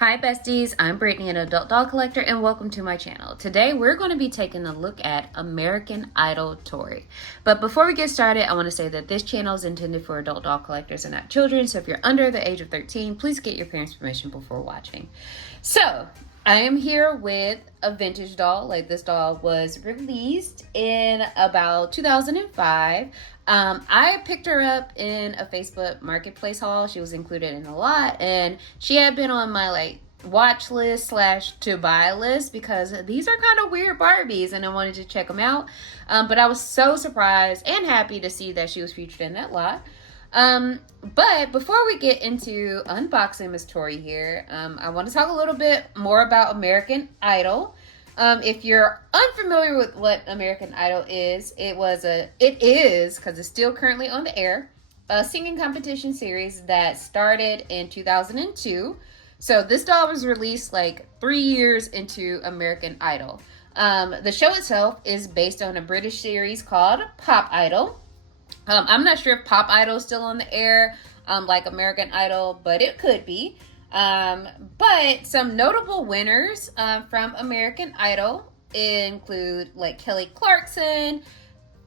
Hi besties, I'm Brittany, an adult doll collector, and welcome to my channel. Today we're going to be taking a look at American Idol Tori. But before we get started, I want to say that this channel is intended for adult doll collectors and not children, so if you're under the age of 13, please get your parents' permission before watching. So, I am here with a vintage doll. This doll was released in about 2005. I picked her up in a Facebook marketplace haul. She was included in a lot, and she had been on my watch list / to buy list because these are kind of weird Barbies and I wanted to check them out. But I was so surprised and happy to see that she was featured in that lot. But before we get into unboxing Miss Tori here, I want to talk a little bit more about American Idol. If you're unfamiliar with what American Idol is, it is, because it's still currently on the air, a singing competition series that started in 2002. So this doll was released 3 years into American Idol. The show itself is based on a British series called Pop Idol. I'm not sure if Pop Idol is still on the air, like American Idol, but it could be. But some notable winners from American Idol include Kelly Clarkson,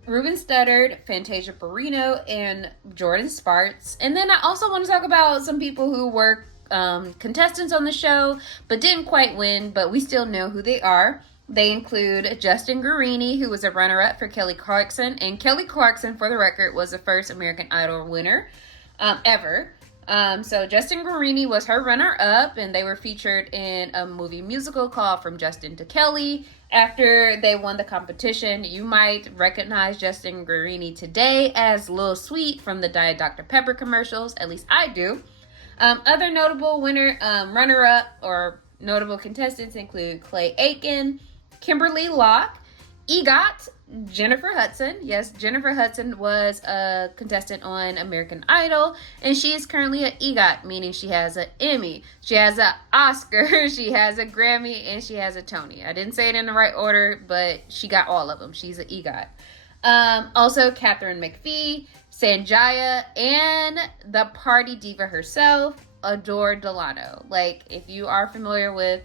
Ruben Studdard, Fantasia Barrino, and Jordan Sparks. And then I also want to talk about some people who were contestants on the show but didn't quite win, but we still know who they are. They include Justin Guarini, who was a runner-up for Kelly Clarkson. And Kelly Clarkson, for the record, was the first American Idol winner ever. So Justin Guarini was her runner-up, and they were featured in a movie musical called From Justin to Kelly. After they won the competition, you might recognize Justin Guarini today as Lil Sweet from the Diet Dr. Pepper commercials. At least I do. Other notable runner-up or notable contestants include Clay Aiken, Kimberly Locke, EGOT, Jennifer Hudson. Yes, Jennifer Hudson was a contestant on American Idol, and she is currently an EGOT, meaning she has an Emmy, she has an Oscar, she has a Grammy, and she has a Tony. I didn't say it in the right order, but she got all of them. She's an EGOT. Also, Catherine McPhee, Sanjaya, and the party diva herself, Adore Delano. If you are familiar with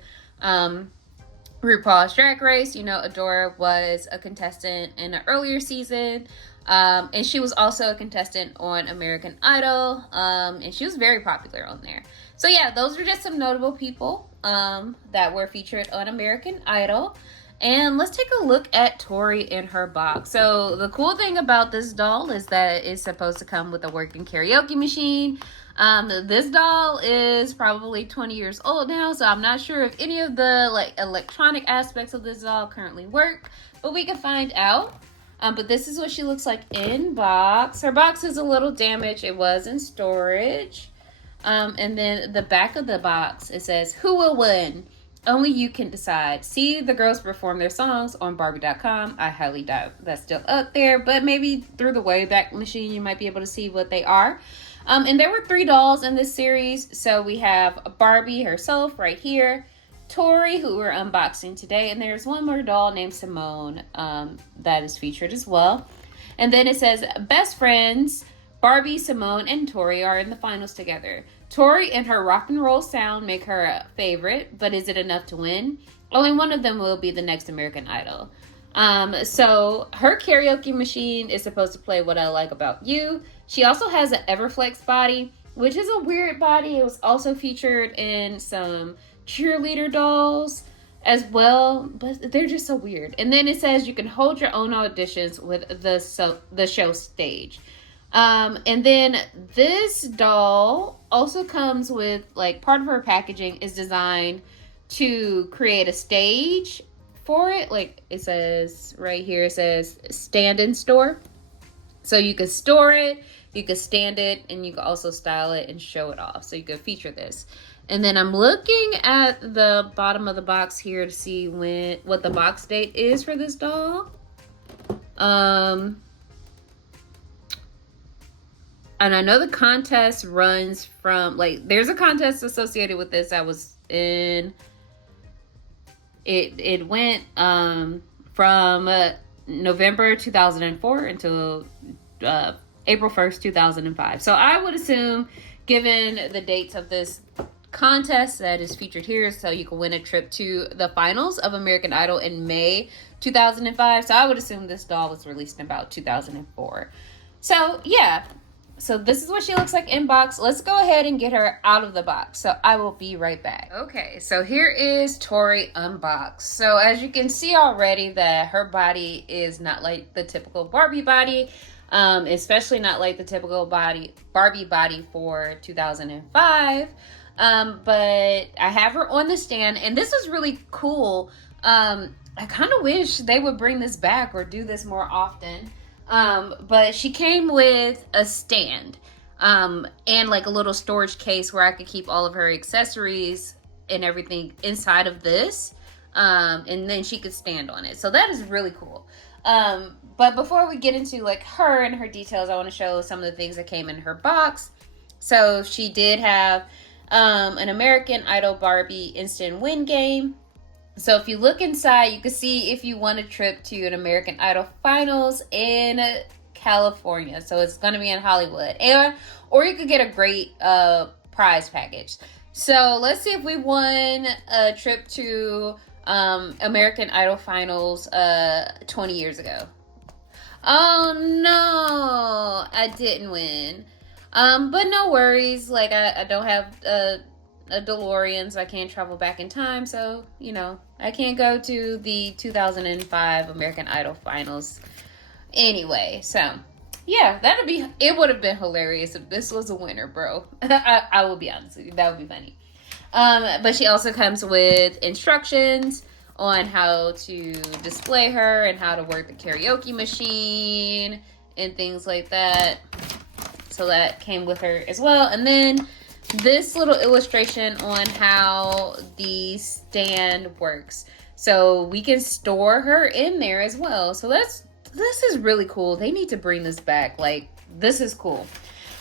RuPaul's Drag Race, you know Adore was a contestant in an earlier season, and she was also a contestant on American Idol, and she was very popular on there. So yeah, those are just some notable people that were featured on American Idol. And let's take a look at Tori in her box. So the cool thing about this doll is that it's supposed to come with a working karaoke machine. This doll is probably 20 years old now, so I'm not sure if any of the electronic aspects of this doll currently work, but we can find out. But this is what she looks like in box. Her box is a little damaged. It was in storage. And then the back of the box, it says, "Who will win? Only you can decide. See the girls perform their songs on Barbie.com. I highly doubt that's still up there, but maybe through the Wayback Machine you might be able to see what they are." And there were 3 dolls in this series. So we have Barbie herself right here, Tori, who we're unboxing today, and there's one more doll named Simone that is featured as well. And then it says, best friends, Barbie, Simone, and Tori are in the finals together. Tori and her rock and roll sound make her a favorite, but is it enough to win? Only one of them will be the next American Idol. So her karaoke machine is supposed to play What I Like About You. She also has an Everflex body, which is a weird body. It was also featured in some cheerleader dolls as well, but they're just so weird. And then it says you can hold your own auditions with the show stage. And then this doll also comes with part of her packaging is designed to create a stage for it. It says right here, it says stand and store. So you can store it, you can stand it, and you can also style it and show it off. So you can feature this. And then I'm looking at the bottom of the box here to see what the box date is for this doll. And I know the contest runs from, there's a contest associated with this. I was in, it went from November 2004 until April 1st, 2005. So I would assume, given the dates of this contest that is featured here, so you can win a trip to the finals of American Idol in May 2005. So I would assume this doll was released in about 2004. So yeah, so this is what she looks like in box. Let's go ahead and get her out of the box. So I will be right back. Okay, so here is Tori unboxed. So as you can see already that her body is not like the typical Barbie body. Especially not like the typical Barbie body for 2005. But I have her on the stand, and this is really cool. I kind of wish they would bring this back or do this more often. But she came with a stand, and like a little storage case where I could keep all of her accessories and everything inside of this. And then she could stand on it. So that is really cool. But before we get into like her and her details, I want to show some of the things that came in her box. So she did have an American Idol Barbie instant win game. So if you look inside, you can see if you won a trip to an American Idol finals in California. So it's going to be in Hollywood. Or you could get a great prize package. So let's see if we won a trip to American Idol finals 20 years ago. Oh no, I didn't win. But no worries. Like I don't have a DeLorean, so I can't travel back in time. So, you know, I can't go to the 2005 American Idol finals anyway. So, yeah, it would have been hilarious if this was a winner, bro. I will be honest with you. That would be funny. But she also comes with instructions on how to display her and how to work the karaoke machine and things like that. So that came with her as well. And then this little illustration on how the stand works. So we can store her in there as well. So this is really cool. They need to bring this back. Like, this is cool.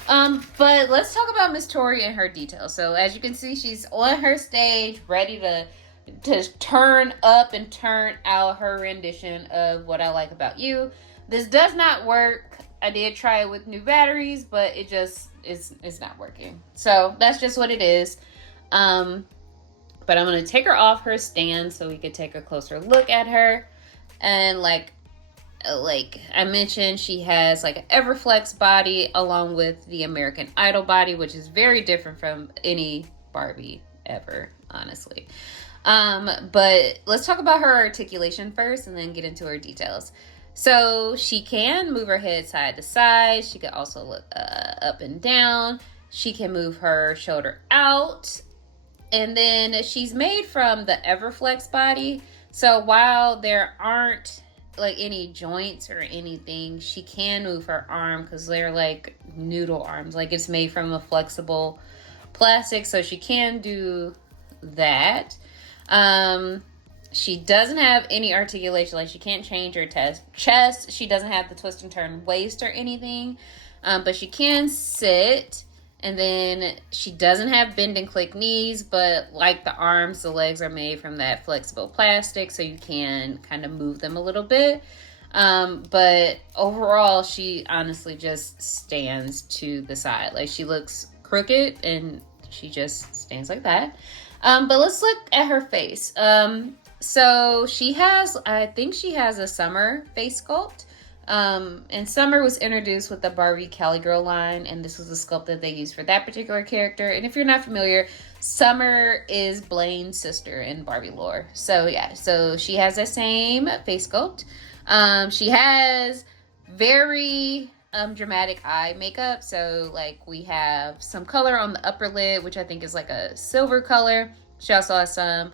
But let's talk about Miss Tori and her details. So as you can see, she's on her stage, ready to turn up and turn out her rendition of What I Like About You. This does not work. I did try it with new batteries, but it's not working. So that's just what it is. But I'm going to take her off her stand so we could take a closer look at her. And like I mentioned, she has like an Everflex body along with the American Idol body, which is very different from any Barbie ever, honestly. But let's talk about her articulation first and then get into her details. So she can move her head side to side. She can also look up and down. She can move her shoulder out. And then she's made from the Everflex body. So while there aren't like any joints or anything, she can move her arm because they're like noodle arms. Like, it's made from a flexible plastic. So she can do that. She doesn't have any articulation. Like, she can't change her chest. She doesn't have the twist and turn waist or anything. But she can sit. And then she doesn't have bend and click knees, but like the arms, the legs are made from that flexible plastic, so you can kind of move them a little bit. But overall, she honestly just stands to the side. Like, she looks crooked and she just stands like that. But let's look at her face. So I think she has a Summer face sculpt. And Summer was introduced with the Barbie Cali Girl line, and this was the sculpt that they used for that particular character. And if you're not familiar, Summer is Blaine's sister in Barbie lore. So yeah, so she has the same face sculpt. She has very dramatic eye makeup. So like, we have some color on the upper lid, which I think is like a silver color. She also has some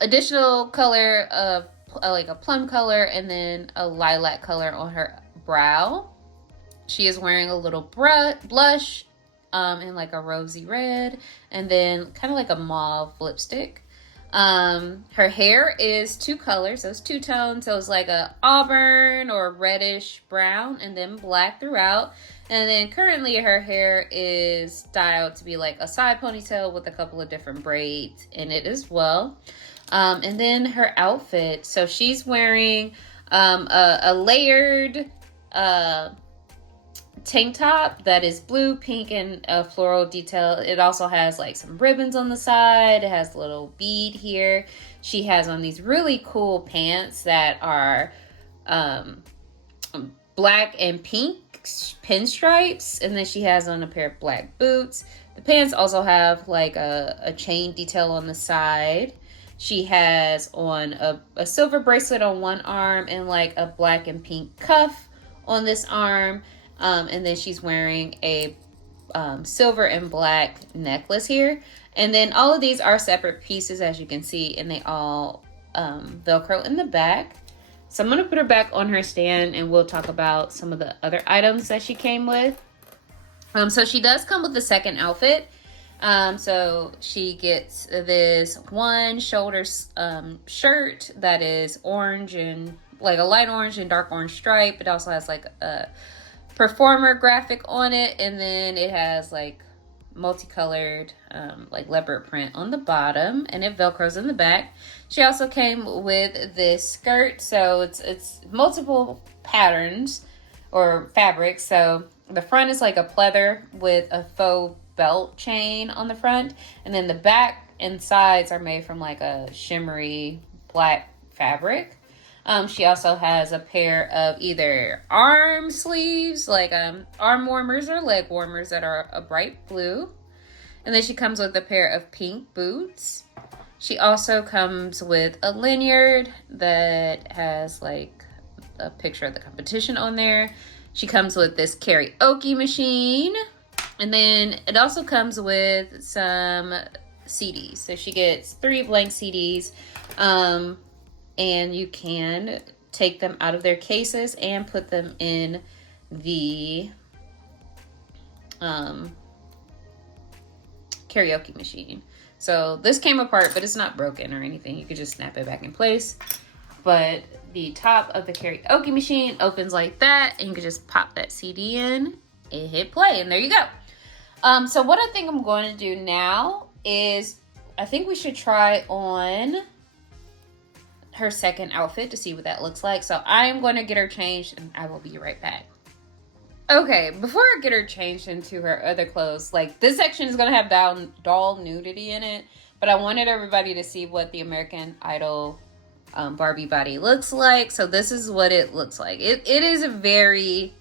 additional color of like a plum color, and then a lilac color on her brow. She is wearing a little blush in like a rosy red, and then kind of like a mauve lipstick. Her hair is two colors, so it's two tones. So it's like a auburn or reddish brown, and then black throughout. And then currently her hair is styled to be like a side ponytail with a couple of different braids in it as well. And then her outfit. So she's wearing a layered tank top that is blue, pink, and a floral detail. It also has like some ribbons on the side. It has a little bead here. She has on these really cool pants that are black and pink pinstripes, and then she has on a pair of black boots. The pants also have like a chain detail on the side. She has on a silver bracelet on one arm and like a black and pink cuff on this arm. And then she's wearing a silver and black necklace here. And then all of these are separate pieces, as you can see, and they all Velcro in the back. So I'm going to put her back on her stand and we'll talk about some of the other items that she came with. So she does come with the second outfit. So she gets this one shoulder shirt that is orange and like a light orange and dark orange stripe. It also has like a performer graphic on it, and then it has like multicolored like leopard print on the bottom, and it velcros in the back. She also came with this skirt, so it's multiple patterns or fabrics. So the front is like a pleather with a faux belt chain on the front, and then the back and sides are made from like a shimmery black fabric. She also has a pair of either arm sleeves, like arm warmers or leg warmers that are a bright blue. And then she comes with a pair of pink boots. She also comes with a lanyard that has like a picture of the competition on there. She comes with this karaoke machine. And then it also comes with some CDs. So she gets 3 blank CDs. And you can take them out of their cases and put them in the karaoke machine. So this came apart, but it's not broken or anything. You could just snap it back in place. But the top of the karaoke machine opens like that, and you can just pop that CD in and hit play, and there you go. So what I think I'm going to do now is I think we should try on her second outfit to see what that looks like. So I am going to get her changed and I will be right back. Okay, before I get her changed into her other clothes, like this section is going to have doll nudity in it, but I wanted everybody to see what the American Idol Barbie body looks like. So this is what it looks like. It is very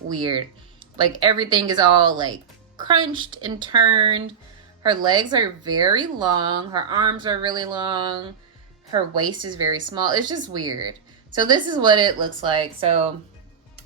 weird. Like everything is all like crunched and turned. Her legs are very long. Her arms are really long. Her waist is very small. It's just weird. So this is what it looks like. So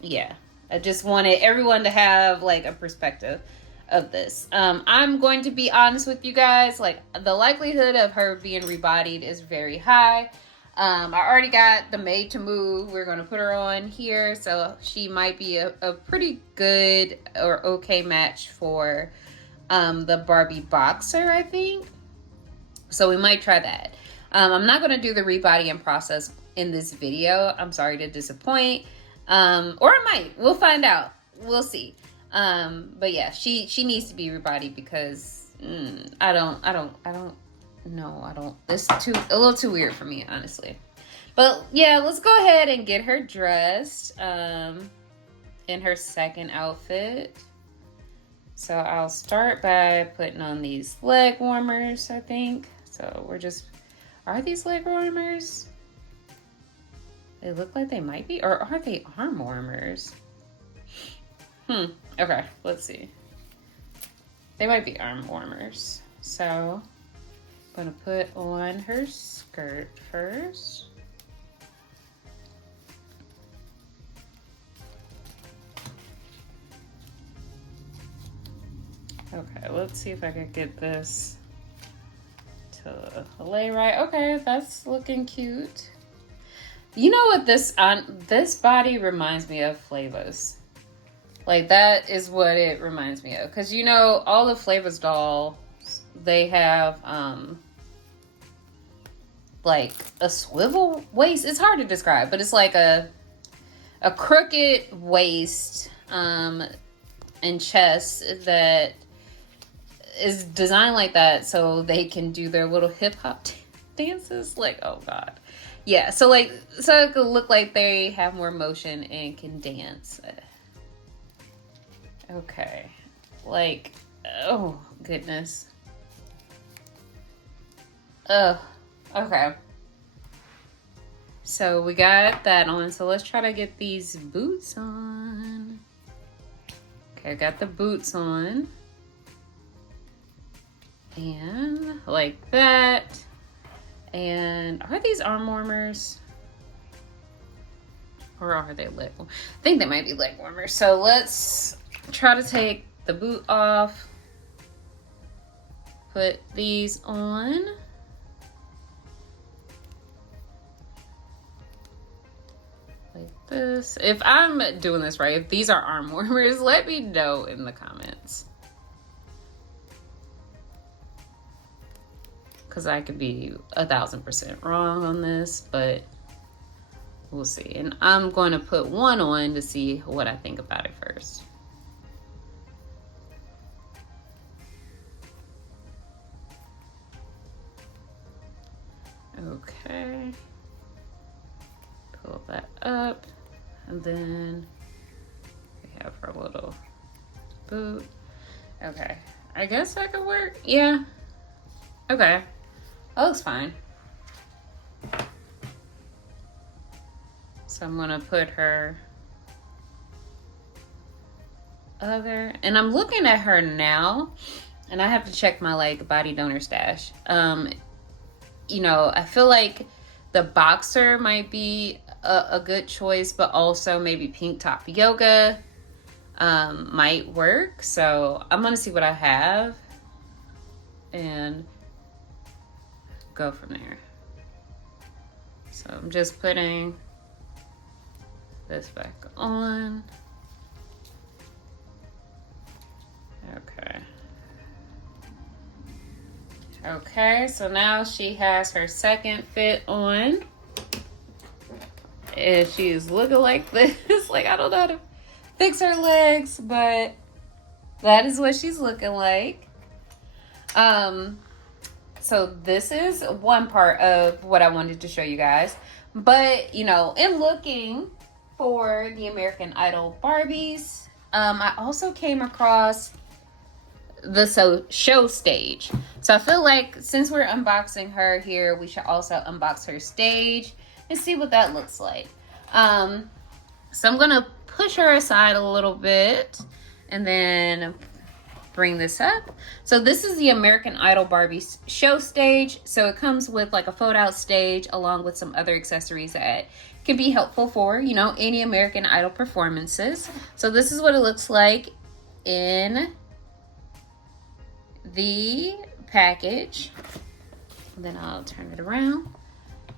yeah, I just wanted everyone to have like a perspective of this. I'm going to be honest with you guys. Like the likelihood of her being rebodied is very high. I already got the Made to Move. We're going to put her on here. So she might be a pretty good or okay match for the Barbie boxer, I think. So we might try that. I'm not going to do the rebodying process in this video. I'm sorry to disappoint. Or I might. We'll find out. We'll see. But yeah, she needs to be rebodied because I don't know. It's a little too weird for me, honestly. But yeah, let's go ahead and get her dressed in her second outfit. So I'll start by putting on these leg warmers, I think. So are these leg warmers? They look like they might be, or are they arm warmers? Okay, let's see. They might be arm warmers. So I'm gonna put on her skirt first. Okay, let's see if I can get this to lay right. Okay, that's looking cute. You know what this body reminds me of? Flavors. Like that is what it reminds me of. Cause you know all the Flavors dolls, they have like a swivel waist. It's hard to describe, but it's like a crooked waist and chest that is designed like that so they can do their little hip hop dances. Like, oh god. Yeah, so it could look like they have more motion and can dance. Okay. Like, oh, goodness. Ugh. Okay. So we got that on. So let's try to get these boots on. Okay, I got the boots on. And like that. And are these arm warmers? Or are they leg? I think they might be leg warmers. So let's try to take the boot off. Put these on. Like this. If I'm doing this right, if these are arm warmers, let me know in the comments. Because I could be 1000% wrong on this, but we'll see. And I'm going to put one on to see what I think about it first. Okay. Pull that up. And then we have our little boot. Okay. I guess that could work. Yeah. Okay. That looks fine. So I'm gonna put her other, and I'm looking at her now, and I have to check my like body donor stash. You know, I feel like the boxer might be a good choice, but also maybe pink top yoga might work. So I'm gonna see what I have and go from there. So I'm just putting this back on. Okay. Okay, so now she has her second fit on. And she's looking like this. Like, I don't know how to fix her legs, but that is what she's looking like. So this is one part of what I wanted to show you guys. But, you know, in looking for the American Idol Barbies, I also came across the show stage. So I feel like since we're unboxing her here, we should also unbox her stage and see what that looks like. So I'm gonna push her aside a little bit and then bring this up. So this is the American Idol Barbie show stage. So it comes with like a fold out stage along with some other accessories that can be helpful for, you know, any American Idol performances. So this is what it looks like in the package. And then I'll turn it around.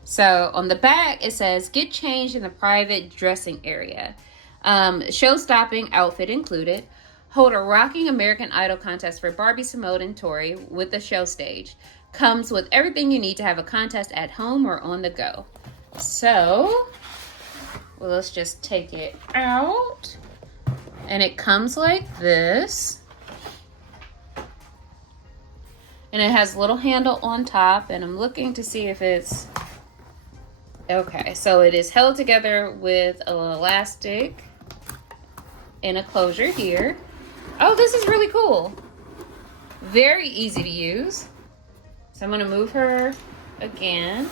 So on the back, it says, get changed in the private dressing area. Show-stopping outfit included. Hold a rocking American Idol contest for Barbie, Simone, and Tori with the show stage. Comes with everything you need to have a contest at home or on the go. So, well, let's just take it out. And it comes like this. And it has a little handle on top. And I'm looking to see if it's... Okay, so it is held together with an elastic and a closure here. Oh, this is really cool. Very easy to use. So I'm going to move her again.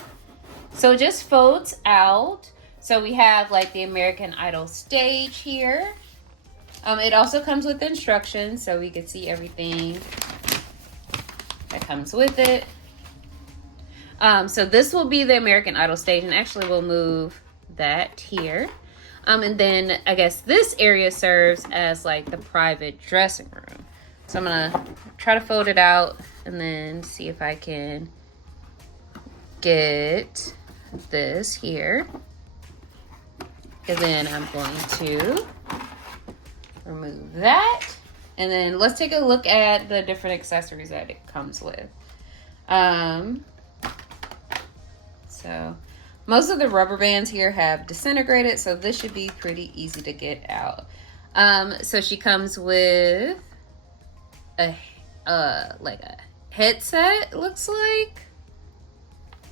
So it just folds out. So we have like the American Idol stage here. It also comes with instructions so we can see everything that comes with it. So this will be the American Idol stage, and actually we'll move that here. And then I guess this area serves as like the private dressing room. So I'm gonna try to fold it out and then see if I can get this here. And then I'm going to remove that. And then let's take a look at the different accessories that it comes with. So most of the rubber bands here have disintegrated, so this should be pretty easy to get out. So she comes with a like a headset, it looks like.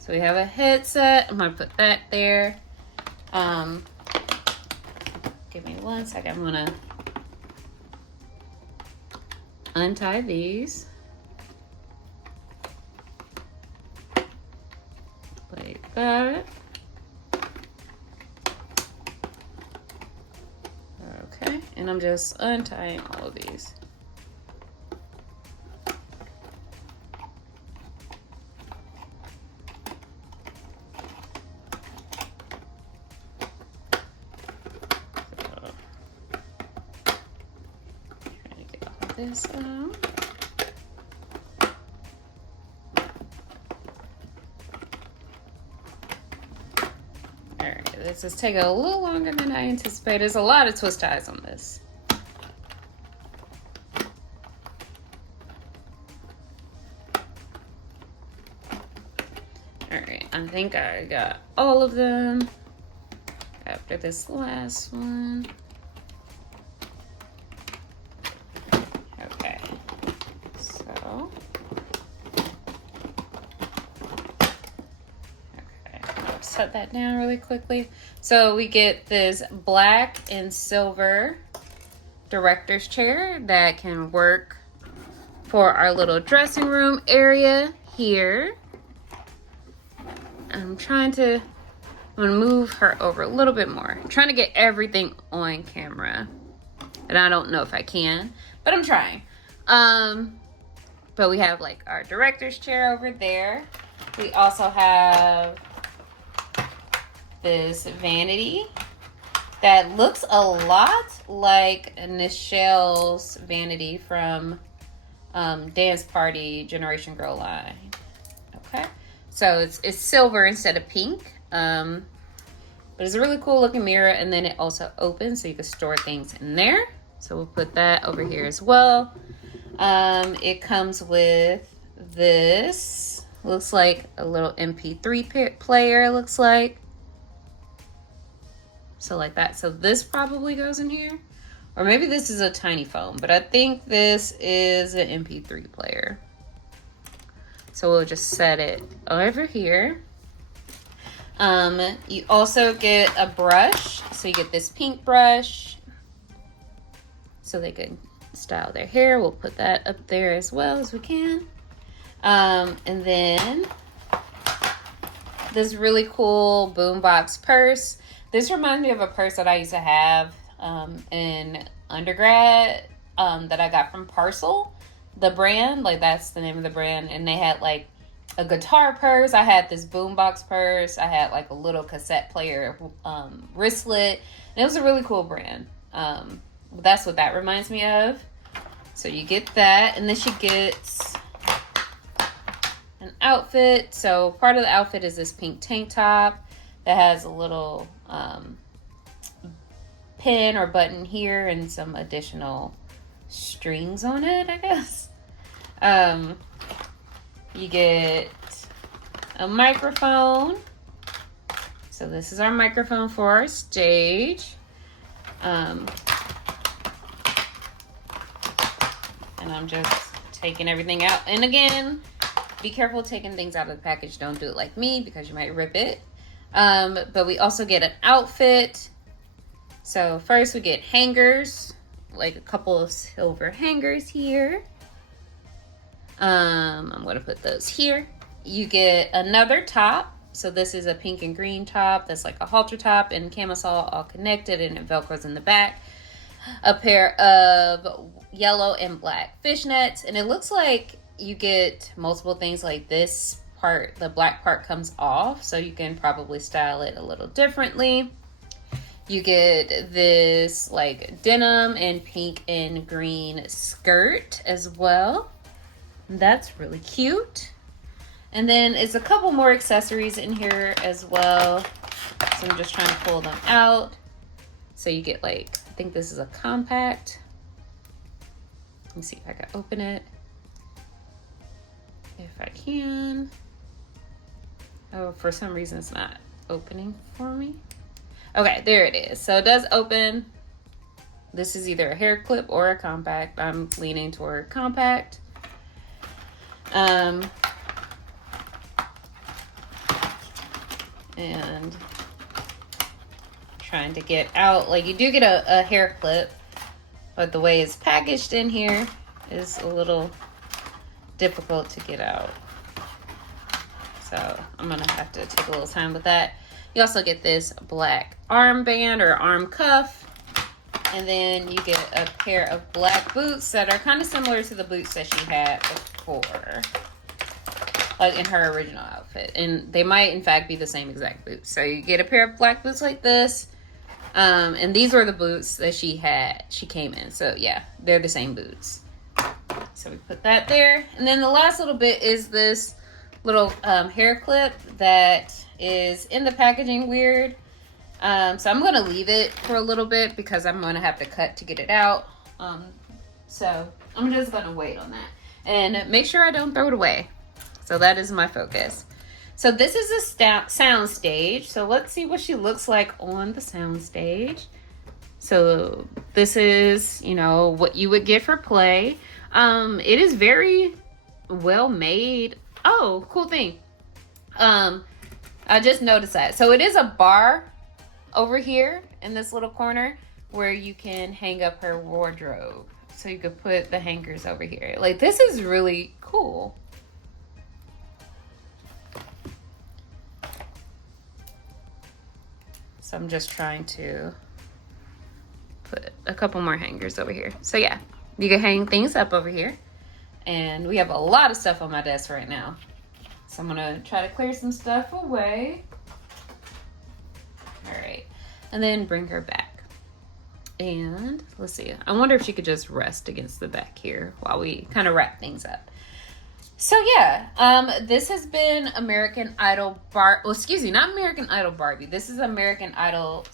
So we have a headset. I'm gonna put that there. Give me 1 second. I'm gonna untie these. Like that. Okay, and I'm just untying all of these. This out. Alright, this is taking a little longer than I anticipated. There's a lot of twist ties on this. Alright, I think I got all of them after this last one. Set that down really quickly. So we get this black and silver director's chair that can work for our little dressing room area here. I'm gonna move her over a little bit more. I'm trying to get everything on camera, and I don't know if I can, but I'm trying. But we have like our director's chair over there. We also have this vanity that looks a lot like Nichelle's vanity from Dance Party Generation Girl line. Okay, so it's silver instead of pink, but it's a really cool looking mirror, and then it also opens so you can store things in there. So we'll put that over here as well. It comes with this, looks like a little MP3 player, looks like. So like that. So this probably goes in here. Or maybe this is a tiny phone, but I think this is an MP3 player. So we'll just set it over here. You also get a brush. So you get this pink brush so they can style their hair. We'll put that up there as well as we can. And then this really cool boombox purse. This reminds me of a purse that I used to have in undergrad that I got from Parcel, the brand. Like, that's the name of the brand. And they had like a guitar purse. I had this boombox purse. I had like a little cassette player wristlet. And it was a really cool brand. That's what that reminds me of. So you get that. And then she gets an outfit. So part of the outfit is this pink tank top that has a little pin or button here and some additional strings on it, I guess. You get a microphone. So this is our microphone for our stage. And I'm just taking everything out. And again, be careful taking things out of the package. Don't do it like me because you might rip it. But we also get an outfit. So first we get hangers, like a couple of silver hangers here. I'm going to put those here. You get another top. So this is a pink and green top. That's like a halter top and camisole all connected, and it velcros in the back. A pair of yellow and black fishnets. And it looks like you get multiple things. Like this part, the black part comes off, so you can probably style it a little differently. You get this like denim and pink and green skirt as well. That's really cute. And then it's a couple more accessories in here as well. So I'm just trying to pull them out. So you get like, I think this is a compact. Let me see if I can open it. If I can. Oh, for some reason it's not opening for me. Okay, there it is. So it does open. This is either a hair clip or a compact. I'm leaning toward compact. And trying to get out, like you do get a hair clip, but the way it's packaged in here, is a little difficult to get out. So I'm gonna have to take a little time with that. You also get this black armband or arm cuff. And then you get a pair of black boots that are kind of similar to the boots that she had before. Like in her original outfit. And they might, in fact, be the same exact boots. So you get a pair of black boots like this. And these were the boots that she came in. So yeah, they're the same boots. So we put that there. And then the last little bit is this little hair clip that is in the packaging weird. So I'm going to leave it for a little bit because I'm going to have to cut to get it out. So I'm just going to wait on that and make sure I don't throw it away. So that is my focus. So this is a sound stage. So let's see what she looks like on the sound stage. So this is, you know, what you would get for play. It is very well made. Oh, cool thing. I just noticed that. So it is a bar over here in this little corner where you can hang up her wardrobe. So you could put the hangers over here. Like, this is really cool. So I'm just trying to put a couple more hangers over here. So yeah, you can hang things up over here. And we have a lot of stuff on my desk right now. So I'm gonna try to clear some stuff away. All right, and then bring her back. And let's see, I wonder if she could just rest against the back here while we kind of wrap things up. So yeah, this has been American Idol not American Idol Barbie. This is American Idol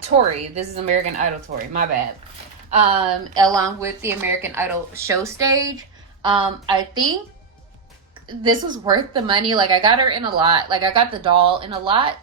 Tori. This is American Idol Tori, my bad. Along with the American Idol show stage. I think this was worth the money. Like, I got her in a lot. Like, I got the doll in a lot.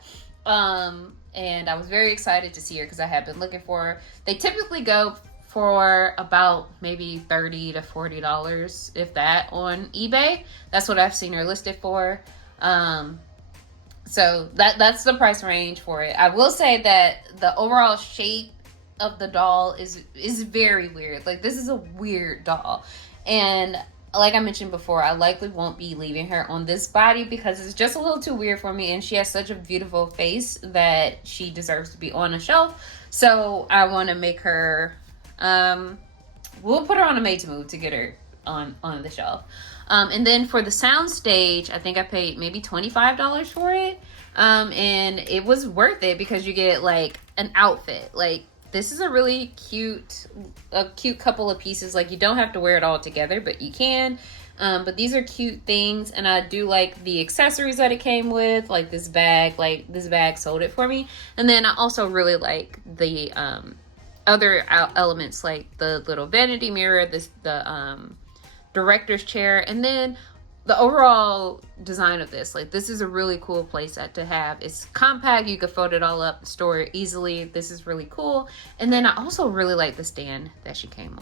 And I was very excited to see her because I had been looking for her. They typically go for about maybe $30 to $40, if that, on eBay. That's what I've seen her listed for. So that's the price range for it. I will say that the overall shape of the doll is very weird. Like, this is a weird doll. And like I mentioned before, I likely won't be leaving her on this body because it's just a little too weird for me, and she has such a beautiful face that she deserves to be on a shelf. So I want to make her, we'll put her on a made to move to get her on the shelf. And then for the sound stage, I think I paid maybe $25 for it. And it was worth it because you get like an outfit. Like, this is a really cute couple of pieces. Like, you don't have to wear it all together, but you can. But these are cute things, and I do like the accessories that it came with, like this bag. Like, this bag sold it for me. And then I also really like the other elements, like the little vanity mirror, the director's chair, and then the overall design of this. Like, this is a really cool playset to have. It's compact. You could fold it all up, store it easily. This is really cool. And then I also really like the stand that she came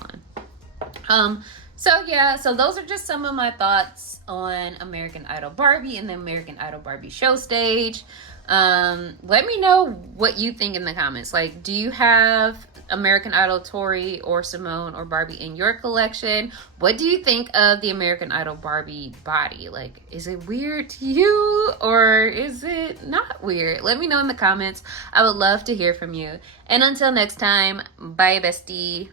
on. So yeah, so those are just some of my thoughts on American Idol Barbie and the American Idol Barbie show stage. Let me know what you think in the comments. Like, do you have American Idol Tori or Simone or Barbie in your collection? What do you think of the American Idol Barbie body? Like, is it weird to you or is it not weird? Let me know in the comments. I would love to hear from you. And until next time, bye bestie.